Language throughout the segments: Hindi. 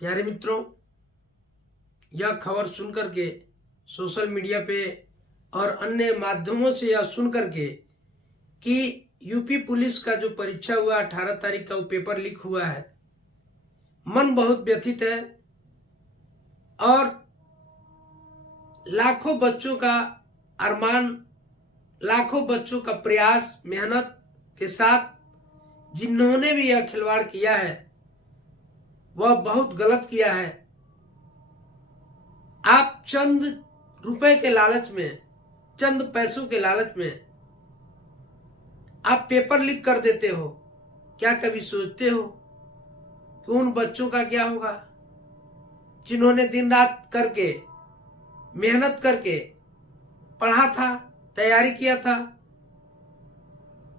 प्यारे मित्रों, यह खबर सुनकर के सोशल मीडिया पे और अन्य माध्यमों से यह सुन करके कि यूपी पुलिस का जो परीक्षा हुआ 18 तारीख का वो पेपर लीक हुआ है, मन बहुत व्यथित है। और लाखों बच्चों का अरमान, लाखों बच्चों का प्रयास, मेहनत के साथ जिन्होंने भी यह खिलवाड़ किया है वह बहुत गलत किया है। आप चंद रुपए के लालच में, चंद पैसों के लालच में आप पेपर लीक कर देते हो। क्या कभी सोचते हो कि उन बच्चों का क्या होगा जिन्होंने दिन रात करके, मेहनत करके पढ़ा था, तैयारी किया था?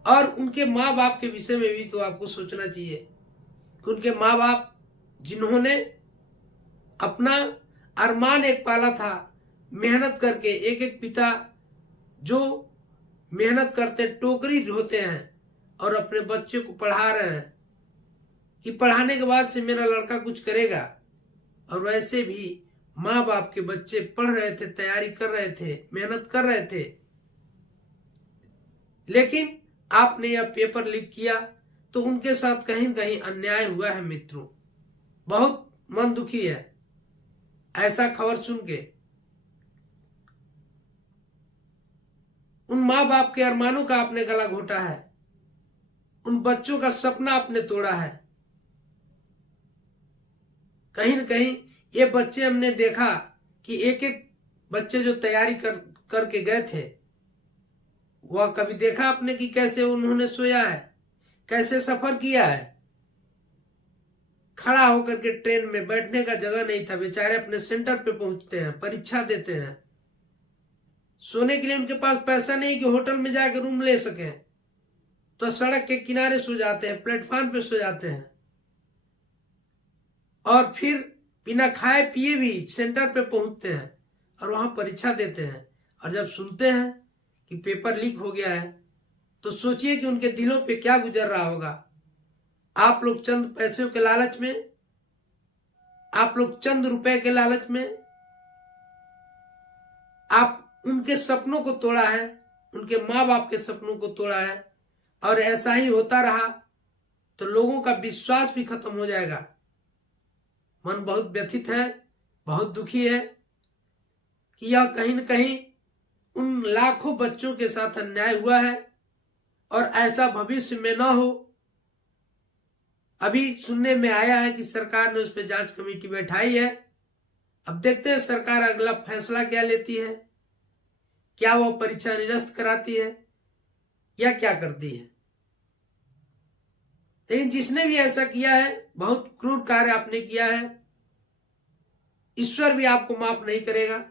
और उनके माँ बाप के विषय में भी तो आपको सोचना चाहिए कि उनके माँ बाप जिन्होंने अपना अरमान एक पाला था, मेहनत करके, एक एक पिता जो मेहनत करते, टोकरी ढोते हैं और अपने बच्चे को पढ़ा रहे हैं कि पढ़ाने के बाद से मेरा लड़का कुछ करेगा। और वैसे भी माँ बाप के बच्चे पढ़ रहे थे, तैयारी कर रहे थे, मेहनत कर रहे थे, लेकिन आपने यह पेपर लीक किया तो उनके साथ कहीं न कहीं अन्याय हुआ है। मित्रों, बहुत मन दुखी है ऐसा खबर सुन के। उन माँ बाप के अरमानों का आपने गला घोटा है, उन बच्चों का सपना आपने तोड़ा है। कहीं न कहीं ये बच्चे, हमने देखा कि एक एक बच्चे जो तैयारी करके गए थे, वह कभी देखा आपने कि कैसे उन्होंने सोया है, कैसे सफर किया है? खड़ा होकर के ट्रेन में बैठने का जगह नहीं था, बेचारे अपने सेंटर पे पहुंचते हैं, परीक्षा देते हैं। सोने के लिए उनके पास पैसा नहीं कि होटल में जाकर रूम ले सकें, तो सड़क के किनारे सो जाते हैं, प्लेटफॉर्म पे सो जाते हैं और फिर बिना खाए पिए भी सेंटर पे पहुंचते हैं और वहां परीक्षा देते हैं। और जब सुनते हैं कि पेपर लीक हो गया है तो सोचिए कि उनके दिलों पे क्या गुजर रहा होगा। आप लोग चंद पैसों के लालच में, आप लोग चंद रुपए के लालच में आप उनके सपनों को तोड़ा है, उनके माँ बाप के सपनों को तोड़ा है। और ऐसा ही होता रहा तो लोगों का विश्वास भी खत्म हो जाएगा। मन बहुत व्यथित है, बहुत दुखी है कि यह कहीं न कहीं उन लाखों बच्चों के साथ अन्याय हुआ है और ऐसा भविष्य में ना हो। अभी सुनने में आया है कि सरकार ने उस पर जांच कमेटी बैठाई है। अब देखते हैं सरकार अगला फैसला क्या लेती है, क्या वो परीक्षा निरस्त कराती है या क्या करती है। लेकिन जिसने भी ऐसा किया है, बहुत क्रूर कार्य आपने किया है। ईश्वर भी आपको माफ नहीं करेगा।